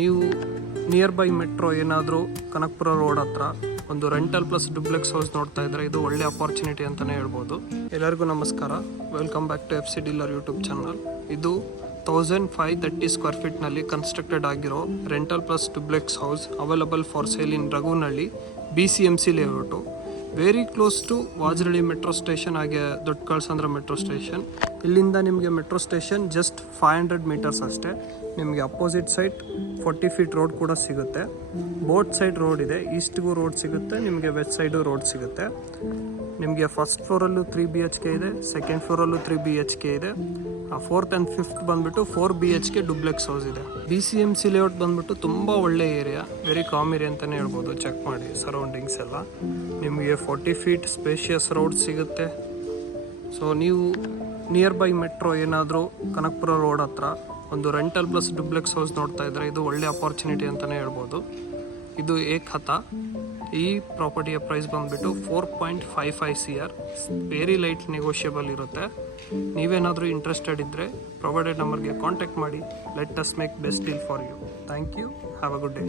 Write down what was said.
ನೀವು near by metro ಏನಾದರೂ Kanakapura road ಹತ್ರ ಒಂದು ರೆಂಟಲ್ ಪ್ಲಸ್ ಡುಪ್ಲೆಕ್ಸ್ ಹೌಸ್ ನೋಡ್ತಾ ಇದ್ರೆ ಇದು ಒಳ್ಳೆ ಅಪಾರ್ಚುನಿಟಿ ಅಂತಲೇ ಹೇಳ್ಬೋದು. ಎಲ್ಲರಿಗೂ ನಮಸ್ಕಾರ, welcome back to FC dealer YouTube channel. ಇದು 1530 ಸ್ಕ್ವೇರ್ ಫೀಟ್ನಲ್ಲಿ ಕನ್ಸ್ಟ್ರಕ್ಟೆಡ್ ಆಗಿರೋ rental plus duplex house available for sale in Raghunahalli BCMC layout. Very close to Vajarahalli metro station ಹಾಗೆ ದೊಡ್ಡ ಕಳಸಂದ್ರ ಮೆಟ್ರೋ ಸ್ಟೇಷನ್. ಇಲ್ಲಿಂದ ನಿಮಗೆ ಮೆಟ್ರೋ ಸ್ಟೇಷನ್ ಜಸ್ಟ್ 500 ಮೀಟರ್ಸ್ ಅಷ್ಟೇ. ನಿಮಗೆ ಅಪೋಸಿಟ್ ಸೈಡ್ 40 ಫೀಟ್ ರೋಡ್ ಕೂಡ ಸಿಗುತ್ತೆ. ಬೋತ್ ಸೈಡ್ ರೋಡ್ ಇದೆ, ಈಸ್ಟ್ಗೂ ರೋಡ್ ಸಿಗುತ್ತೆ, ನಿಮಗೆ ವೆಸ್ಟ್ ಸೈಡು ರೋಡ್ ಸಿಗುತ್ತೆ. ನಿಮಗೆ ಫಸ್ಟ್ ಫ್ಲೋರಲ್ಲೂ 3 BHK ಇದೆ, ಸೆಕೆಂಡ್ ಫ್ಲೋರಲ್ಲೂ 3 BHK ಇದೆ. ಫೋರ್ತ್ ಆ್ಯಂಡ್ ಫಿಫ್ತ್ ಬಂದುಬಿಟ್ಟು 4 BHK ಡುಪ್ಲೆಕ್ಸ್ ಹೌಸ್ ಇದೆ. BCMC ಲೇಔಟ್ ಬಂದುಬಿಟ್ಟು ತುಂಬ ಒಳ್ಳೆ ಏರಿಯಾ, ವೆರಿ ಕಾಮ್ ಏರಿಯಾ ಅಂತಲೇ ಹೇಳ್ಬೋದು. ಚೆಕ್ ಮಾಡಿ ಸರೌಂಡಿಂಗ್ಸ್ ಎಲ್ಲ. ನಿಮಗೆ 40 ಫೀಟ್ ಸ್ಪೇಷಿಯಸ್ ರೋಡ್ ಸಿಗುತ್ತೆ. ಸೊ ನೀವು ನಿಯರ್ ಬೈ ಮೆಟ್ರೋ ಏನಾದರೂ ಕನಕಪುರ ರೋಡ್ ಹತ್ರ ಒಂದು ರೆಂಟಲ್ ಪ್ಲಸ್ ಡುಪ್ಲೆಕ್ಸ್ ಹೌಸ್ ನೋಡ್ತಾ ಇದ್ದರೆ ಇದು ಒಳ್ಳೆ ಅಪಾರ್ಚುನಿಟಿ ಅಂತಲೇ ಹೇಳ್ಬೋದು. ಇದು ಏಕಹತ. ಈ ಪ್ರಾಪರ್ಟಿಯ ಪ್ರೈಸ್ ಬಂದುಬಿಟ್ಟು 4.55 CR. ವೆರಿ ಲೈಟ್ ನೆಗೋಷಿಯಬಲ್ ಇರುತ್ತೆ. ನೀವೇನಾದರೂ ಇಂಟ್ರೆಸ್ಟೆಡ್ ಇದ್ದರೆ ಪ್ರೊವೈಡೆಡ್ ನಂಬರ್ಗೆ ಕಾಂಟ್ಯಾಕ್ಟ್ ಮಾಡಿ. Let us make best deal for you. Thank you. Have a good day.